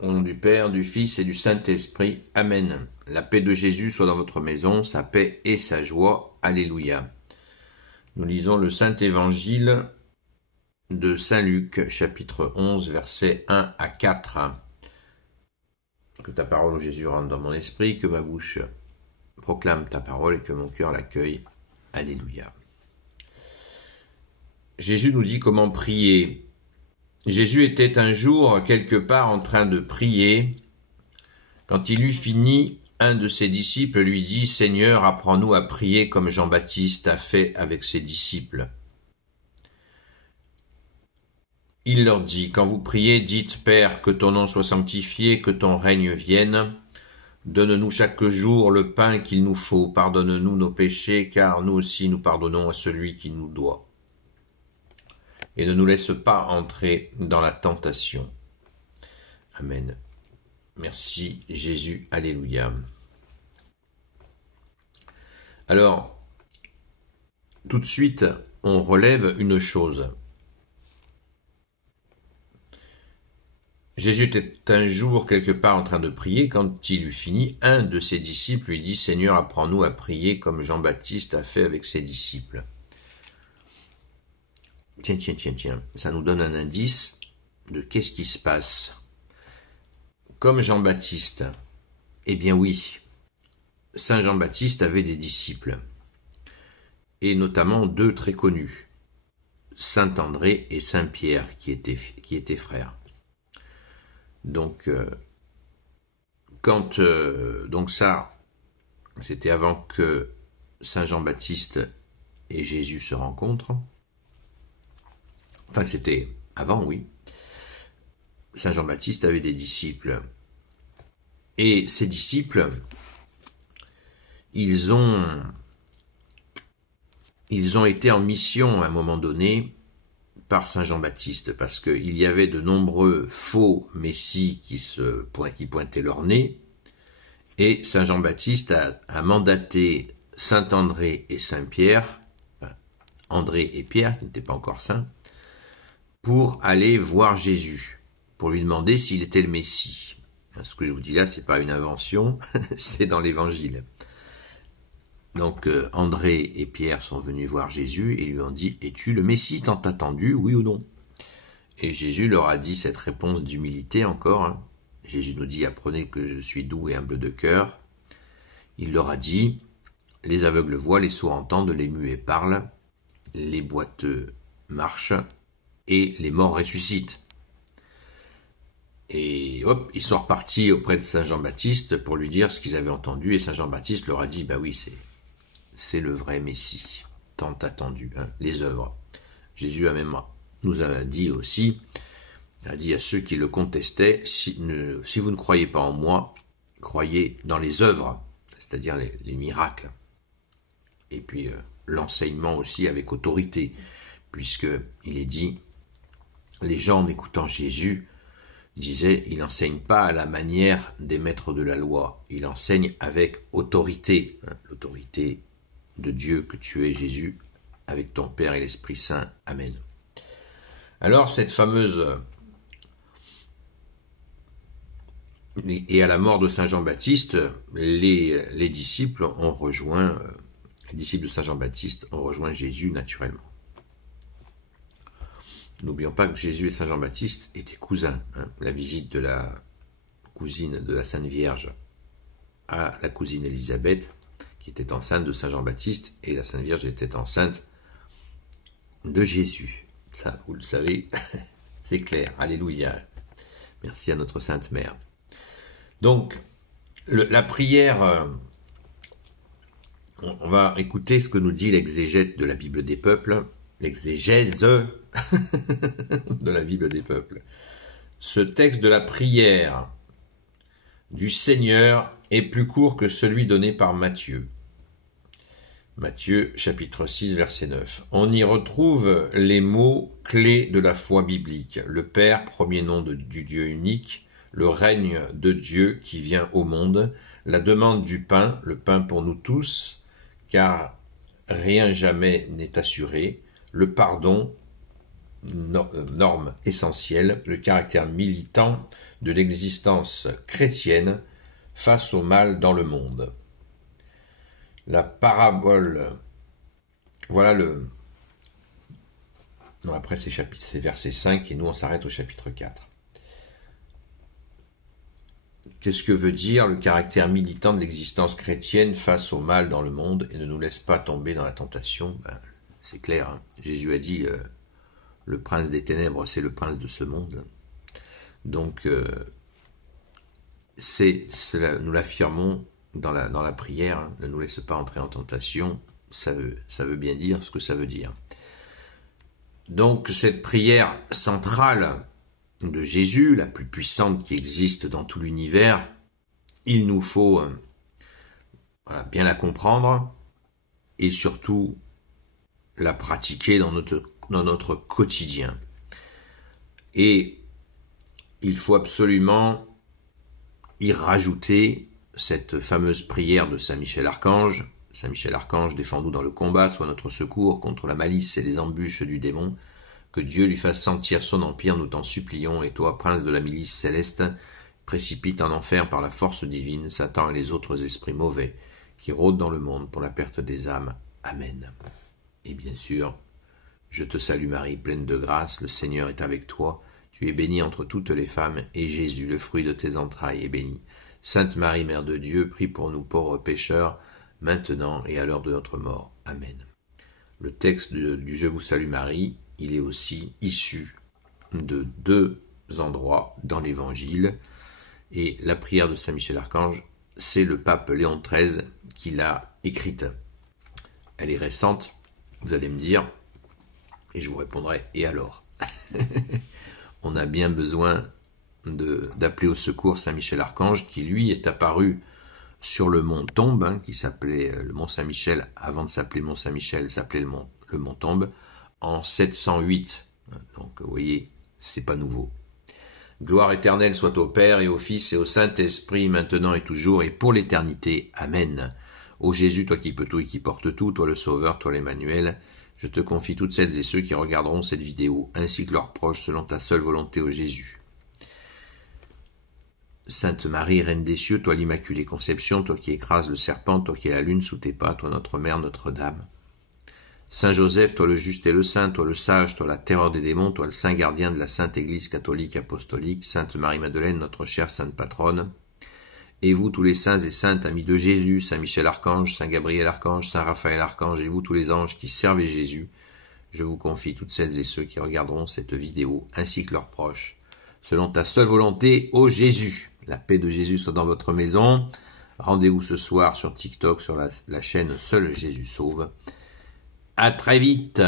Au nom du Père, du Fils et du Saint-Esprit. Amen. La paix de Jésus soit dans votre maison, sa paix et sa joie. Alléluia. Nous lisons le Saint-Évangile de Saint-Luc, chapitre 11, versets 1 à 4. Que ta parole, ô Jésus, rentre dans mon esprit, que ma bouche proclame ta parole et que mon cœur l'accueille. Alléluia. Jésus nous dit comment prier. Jésus était un jour quelque part en train de prier. Quand il eut fini, un de ses disciples lui dit « Seigneur, apprends-nous à prier comme Jean-Baptiste a fait avec ses disciples. » Il leur dit « Quand vous priez, dites « Père, que ton nom soit sanctifié, que ton règne vienne. Donne-nous chaque jour le pain qu'il nous faut. Pardonne-nous nos péchés, car nous aussi nous pardonnons à celui qui nous doit. Et ne nous laisse pas entrer dans la tentation. » Amen. Merci Jésus. Alléluia. Alors, tout de suite, on relève une chose. Jésus était un jour quelque part en train de prier. Quand il eut fini, un de ses disciples lui dit « Seigneur, apprends-nous à prier comme Jean-Baptiste a fait avec ses disciples. » Tiens, ça nous donne un indice de qu'est-ce qui se passe. Comme Jean-Baptiste, eh bien oui, Saint Jean-Baptiste avait des disciples, et notamment deux très connus, Saint André et Saint Pierre, qui étaient frères. Donc, donc ça, c'était avant que Saint Jean-Baptiste et Jésus se rencontrent. Enfin, c'était avant, oui. Saint Jean-Baptiste avait des disciples. Et ces disciples, ils ont été en mission à un moment donné par Saint Jean-Baptiste, parce qu'il y avait de nombreux faux messies qui pointaient leur nez, et Saint Jean-Baptiste a mandaté Saint André et Saint Pierre, enfin, André et Pierre, qui n'étaient pas encore saints, pour aller voir Jésus, pour lui demander s'il était le Messie. Ce que je vous dis là, c'est pas une invention, c'est dans l'Évangile. Donc André et Pierre sont venus voir Jésus et lui ont dit « Es-tu le Messie tant attendu, oui ou non ?» Et Jésus leur a dit cette réponse d'humilité encore. Jésus nous dit « Apprenez que je suis doux et humble de cœur. » Il leur a dit « Les aveugles voient, les sourds entendent, les muets parlent, les boiteux marchent, et les morts ressuscitent. » Et hop, ils sont repartis auprès de Saint Jean-Baptiste pour lui dire ce qu'ils avaient entendu, et Saint Jean-Baptiste leur a dit, bah oui, c'est le vrai Messie, tant attendu, les œuvres. Jésus nous a dit aussi, a dit à ceux qui le contestaient, si vous ne croyez pas en moi, croyez dans les œuvres, c'est-à-dire les miracles. Et puis l'enseignement aussi avec autorité, puisqu'il est dit, les gens en écoutant Jésus disaient, il n'enseigne pas à la manière des maîtres de la loi, il enseigne avec autorité, l'autorité de Dieu que tu es Jésus, avec ton Père et l'Esprit Saint. Amen. Alors cette fameuse... Et à la mort de Saint Jean-Baptiste, les disciples ont rejoint, les disciples de Saint Jean-Baptiste ont rejoint Jésus naturellement. N'oublions pas que Jésus et Saint Jean-Baptiste étaient cousins. La visite de la cousine de la Sainte Vierge à la cousine Élisabeth, qui était enceinte de Saint Jean-Baptiste, et la Sainte Vierge était enceinte de Jésus. Ça, vous le savez, c'est clair. Alléluia. Merci à notre Sainte Mère. Donc, la prière, on va écouter ce que nous dit l'exégète de la Bible des peuples, l'exégèse de la Bible des peuples. Ce texte de la prière du Seigneur est plus court que celui donné par Matthieu. Matthieu chapitre 6 verset 9. On y retrouve les mots clés de la foi biblique. Le Père, premier nom du Dieu unique, le règne de Dieu qui vient au monde, la demande du pain, le pain pour nous tous, car rien jamais n'est assuré, le pardon, norme essentielle, le caractère militant de l'existence chrétienne face au mal dans le monde. La parabole, voilà le... Non, après c'est verset 5 et nous on s'arrête au chapitre 4. Qu'est-ce que veut dire le caractère militant de l'existence chrétienne face au mal dans le monde et ne nous laisse pas tomber dans la tentation? C'est clair, hein. Jésus a dit le prince des ténèbres, c'est le prince de ce monde. Donc, nous l'affirmons dans la prière, hein, ne nous laisse pas entrer en tentation, ça veut bien dire ce que ça veut dire. Donc, cette prière centrale de Jésus, la plus puissante qui existe dans tout l'univers, il nous faut bien la comprendre et surtout la pratiquer dans notre quotidien. Et il faut absolument y rajouter cette fameuse prière de Saint Michel Archange. Saint Michel Archange, défends-nous dans le combat, sois notre secours contre la malice et les embûches du démon. Que Dieu lui fasse sentir son empire, nous t'en supplions, et toi, prince de la milice céleste, précipite en enfer par la force divine Satan et les autres esprits mauvais qui rôdent dans le monde pour la perte des âmes. Amen. Et bien sûr, je te salue Marie, pleine de grâce, le Seigneur est avec toi. Tu es bénie entre toutes les femmes, et Jésus, le fruit de tes entrailles, est béni. Sainte Marie, Mère de Dieu, prie pour nous pauvres pécheurs, maintenant et à l'heure de notre mort. Amen. Le texte du Je vous salue Marie, il est aussi issu de 2 endroits dans l'Évangile. Et la prière de Saint Michel Archange, c'est le pape Léon XIII qui l'a écrite. Elle est récente, vous allez me dire, et je vous répondrai, et alors? On a bien besoin d'appeler au secours Saint Michel Archange, qui lui est apparu sur le mont Tombe, hein, qui s'appelait le mont Saint-Michel, avant de s'appeler mont Saint-Michel, s'appelait le mont Tombe, en 708. Donc vous voyez, c'est pas nouveau. Gloire éternelle soit au Père et au Fils et au Saint-Esprit, maintenant et toujours et pour l'éternité. Amen. Ô Jésus, toi qui peux tout et qui portes tout, toi le Sauveur, toi l'Emmanuel, je te confie toutes celles et ceux qui regarderont cette vidéo, ainsi que leurs proches, selon ta seule volonté, ô Jésus. Sainte Marie, Reine des cieux, toi l'Immaculée Conception, toi qui écrases le serpent, toi qui es la lune sous tes pas, toi notre Mère, Notre-Dame. Saint Joseph, toi le juste et le saint, toi le sage, toi la terreur des démons, toi le saint gardien de la Sainte Église catholique apostolique, Sainte Marie-Madeleine, notre chère Sainte Patronne, et vous tous les saints et saintes amis de Jésus, Saint Michel Archange, Saint Gabriel Archange, Saint Raphaël Archange, et vous tous les anges qui servez Jésus, je vous confie toutes celles et ceux qui regarderont cette vidéo, ainsi que leurs proches, selon ta seule volonté, ô Jésus. La paix de Jésus soit dans votre maison. Rendez-vous ce soir sur TikTok, sur la chaîne Seul Jésus Sauve. À très vite.